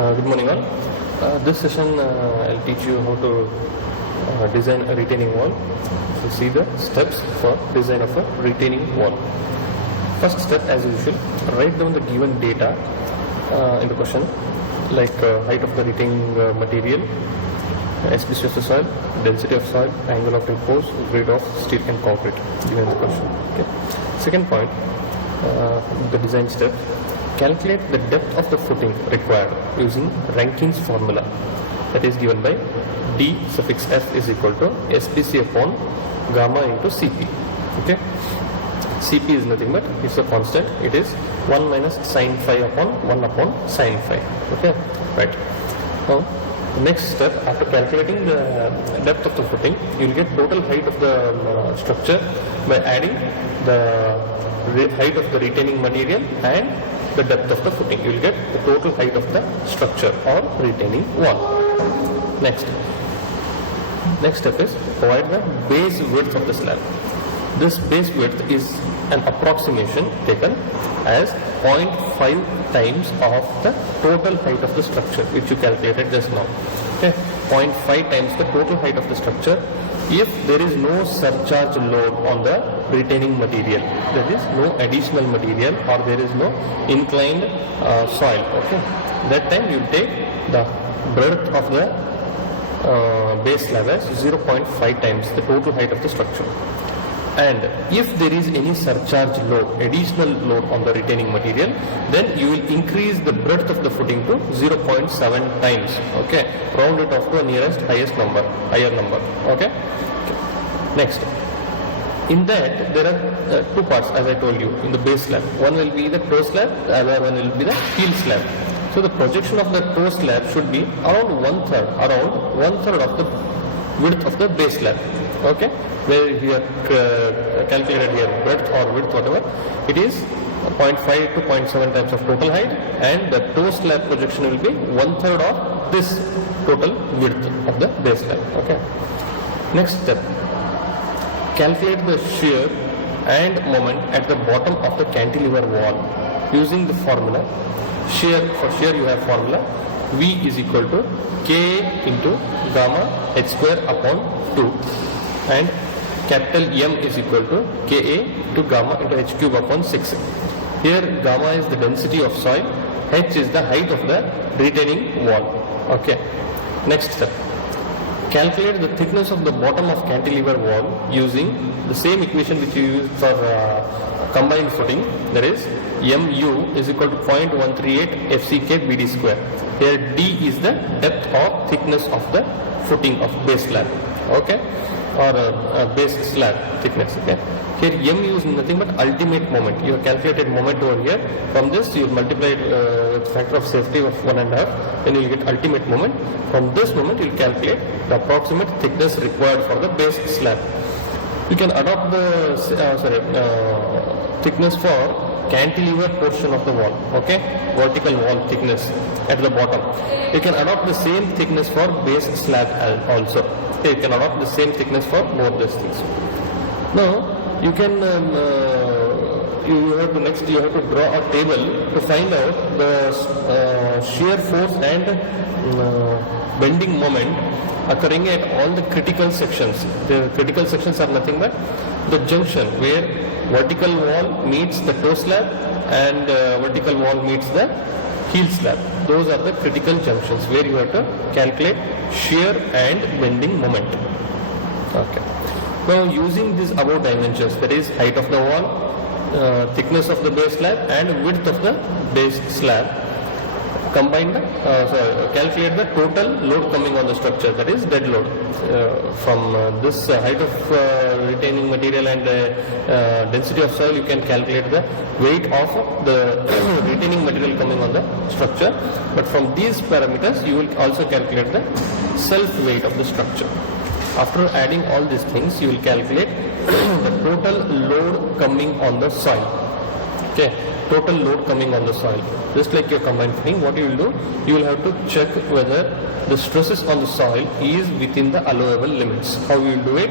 Good morning all. This session I'll teach you how to design a retaining wall. So see the steps for design of a retaining wall. First step, as usual, write down the given data in the question, like height of the retaining material, SPC of the soil, density of soil, angle of repose, grade of steel and concrete given in the question. Okay. Second point, the design step. Calculate the depth of the footing required using Rankine's formula, that is given by D suffix F is equal to SPC upon gamma into CP. Okay, CP is nothing but it's a constant. It is 1 minus sin phi upon 1 upon sin phi. Okay, right. Now the next step, after calculating the depth of the footing, you will get total height of the structure by adding the height of the retaining material and the depth of the footing. You will get the total height of the structure or retaining wall. Next step is provide the base width of the slab. This base width is an approximation taken as 0.5 times of the total height of the structure, which you calculated just now. Okay, 0.5 times the total height of the structure if there is no surcharge load on the retaining material, there is no additional material or there is no inclined soil. Okay, that time you will take the breadth of the base slab as 0.5 times the total height of the structure. And if there is any surcharge load, additional load on the retaining material, then you will increase the breadth of the footing to 0.7 times. Okay, round it off to the nearest higher number. Okay. Next, in that there are two parts, as I told you, in the base slab. One will be the toe slab, the other one will be the heel slab. So the projection of the toe slab should be around one third of the width of the base slab. Okay, where you have calculated here breadth or width, whatever it is, 0.5 to 0.7 times of total height, and the toe slab projection will be one third of this total width of the base slab. Okay. Next step, calculate the shear and moment at the bottom of the cantilever wall using the formula. For shear you have formula V is equal to K into gamma h square upon 2, and capital M is equal to Ka to gamma into h cube upon 6. Here gamma is the density of soil, h is the height of the retaining wall. Okay. Next step, calculate the thickness of the bottom of cantilever wall using the same equation which you used for combined footing, that is Mu is equal to 0.138 FCK BD square. Here D is the depth or thickness of the footing of base slab. Okay, or base slab thickness. Okay. Here Mu is nothing but ultimate moment. You have calculated moment over here. From this you will multiply with factor of safety of 1.5. Then you will get ultimate moment. From this moment you will calculate the approximate thickness required for the base slab. You can adopt the thickness for cantilever portion of the wall. Okay, vertical wall thickness at the bottom. You can adopt the same thickness for base slab also. Okay, you can adopt the same thickness for both these things. Now you can you have to draw a table to find out the shear force and bending moment occurring at all the critical sections. The critical sections are nothing but the junction where vertical wall meets the toe slab and vertical wall meets the heel slab. Those are the critical junctions where you have to calculate shear and bending moment. Okay. Now using these above dimensions, that is height of the wall, thickness of the base slab and width of the base slab, calculate the total load coming on the structure, that is dead load. From this height of retaining material and density of soil, you can calculate the weight of the retaining material coming on the structure. But from these parameters, you will also calculate the self weight of the structure. After adding all these things, you will calculate the total load coming on the soil. Okay, total load coming on the soil. Just like your combined footing, what you will do, you will have to check whether the stresses on the soil is within the allowable limits. How you will do it?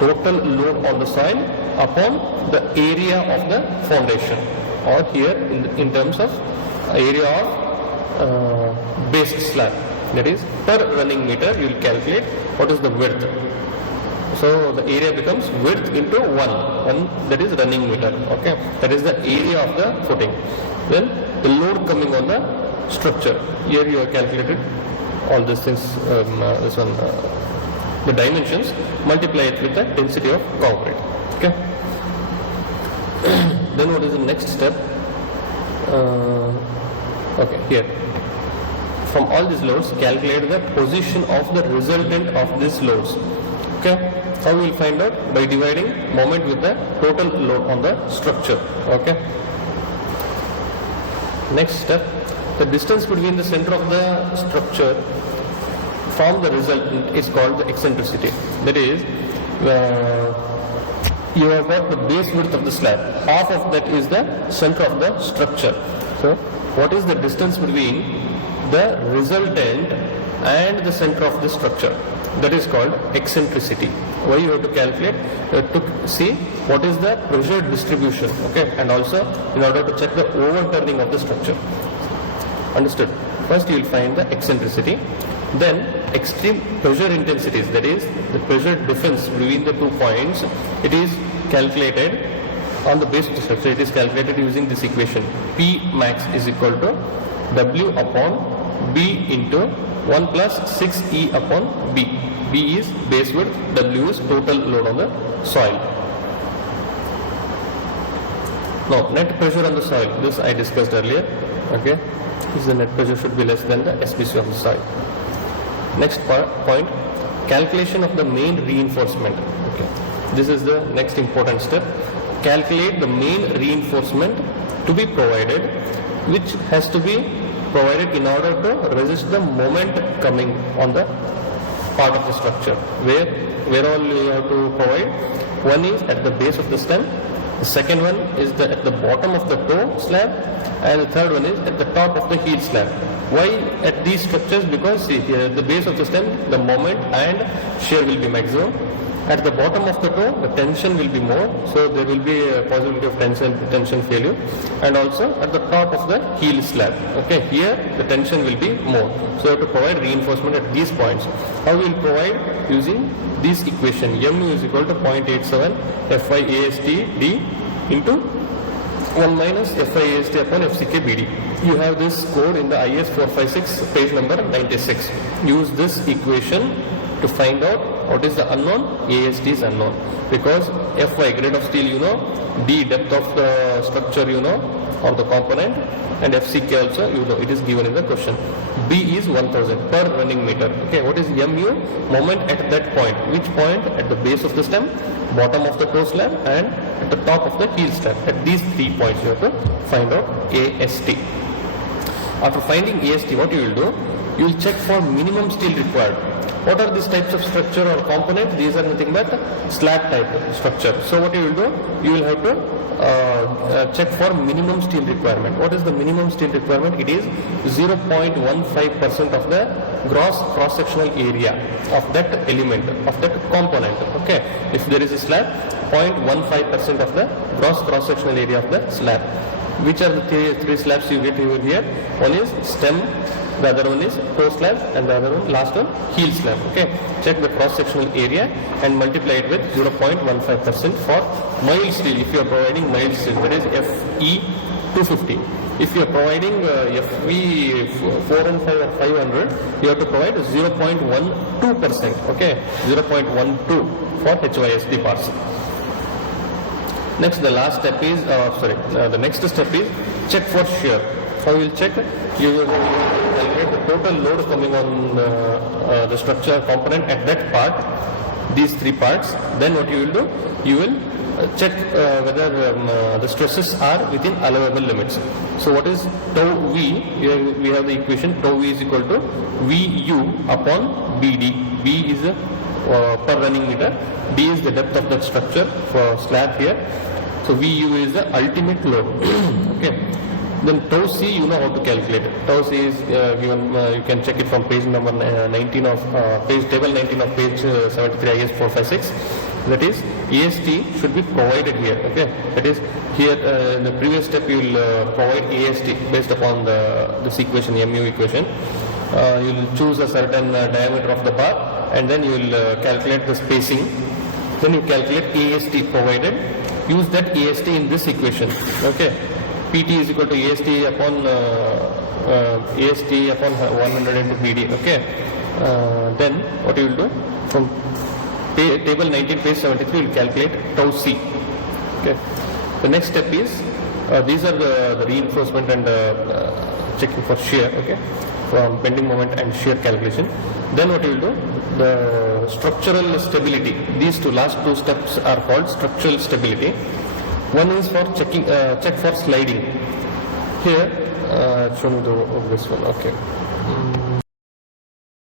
Total load on the soil upon the area of the foundation, or here in terms of area of base slab. That is, per running meter you will calculate what is the width. So the area becomes width into 1, that is running meter. Okay, that is the area of the footing. Then the load coming on the structure. Here you have calculated all these things. This one, the dimensions. Multiply it with the density of concrete. Okay. Then what is the next step? Okay, here. From all these loads, calculate the position of the resultant of these loads. Okay. How we will find out? By dividing moment with the total load on the structure. Okay. Next step, the distance between the center of the structure from the resultant is called the eccentricity. That is, you have got the base width of the slab. Half of that is the center of the structure. So, what is the distance between the resultant and the center of the structure? That is called eccentricity. Why you have to calculate? You have to see what is the pressure distribution. Okay, and also in order to check the overturning of the structure. Understood? First you will find the eccentricity. Then extreme pressure intensities, that is the pressure difference between the 2 points, it is calculated on the base of the structure. It is calculated using this equation. P max is equal to W upon B into 1 plus 6E upon B. B is base width, W is total load on the soil. Now net pressure on the soil, this I discussed earlier. Okay, is the net pressure should be less than the SPC of the soil. Next point, calculation of the main reinforcement. Okay, this is the next important step. Calculate the main reinforcement to be provided, which has to be provided in order to resist the moment coming on the part of the structure. Where all you have to provide? One is at the base of the stem. The second one is at the bottom of the toe slab, and the third one is at the top of the heel slab. Why at these structures? Because see here at the base of the stem the moment and shear will be maximum. At the bottom of the toe the tension will be more, so there will be a possibility of tension failure. And also at the top of the heel slab, okay, here the tension will be more, so you have to provide reinforcement at these points. How we will provide? Using this equation. Mu is equal to 0.87 FIAST-D into 1 minus FIAST upon FCK BD. You have this code in the IS 456 page number 96. Use this equation to find out what is the unknown. AST is unknown because Fy grade of steel you know, D depth of the structure you know, or the component, and FCK also you know, it is given in the question. B is 1000 per running meter. Okay, what is Mu? Moment at that point. Which point? At the base of the stem, bottom of the toe slab, and at the top of the heel slab. At these 3 points you have to find out AST. After finding AST, what you will do? You will check for minimum steel required. What are these types of structure or component? These are nothing but slab type structure. So what you will do? You will have to check for minimum steel requirement. What is the minimum steel requirement? It is 0.15% of the gross cross-sectional area of that element, of that component. Okay, if there is a slab, 0.15% of the gross cross-sectional area of the slab. Which are the three slabs you get over here? One is stem, the other one is toe slab, and the other one, last one, heel slab. Okay, check the cross-sectional area and multiply it with 0.15% for mild steel. If you are providing mild steel, that is FE 250. If you are providing FV 415 or 500, you have to provide 0.12%. Okay, 0.12 for HYSD parts. Next, the last step is, the next step is check for shear. How you will check? You will calculate the total load coming on the structure component at that part, these 3 parts. Then what you will do? You will check whether the stresses are within allowable limits. So what is tau V? Here we have the equation tau V is equal to VU upon BD. B is per running meter. D is the depth of that structure for slab here. So VU is the ultimate load. Okay. Then tau C, you know how to calculate it. Tau C is given, you can check it from page number 19 of table 19 of page 73 IS 456. That is, AST should be provided here. Okay, that is, here in the previous step you will provide AST based upon this equation, MU equation. You will choose a certain diameter of the bar, and then you will calculate the spacing. Then you calculate AST provided. Use that AST in this equation. Okay, PT is equal to AST upon 100 into PD. Okay, then what you will do, from table 19 page 73 you will calculate tau C. Okay, the next step is these are the reinforcement and checking for shear. Okay, from bending moment and shear calculation. Then what you will do, the structural stability. These last two steps are called structural stability. One is for checking check for sliding. Here show me this one. Okay.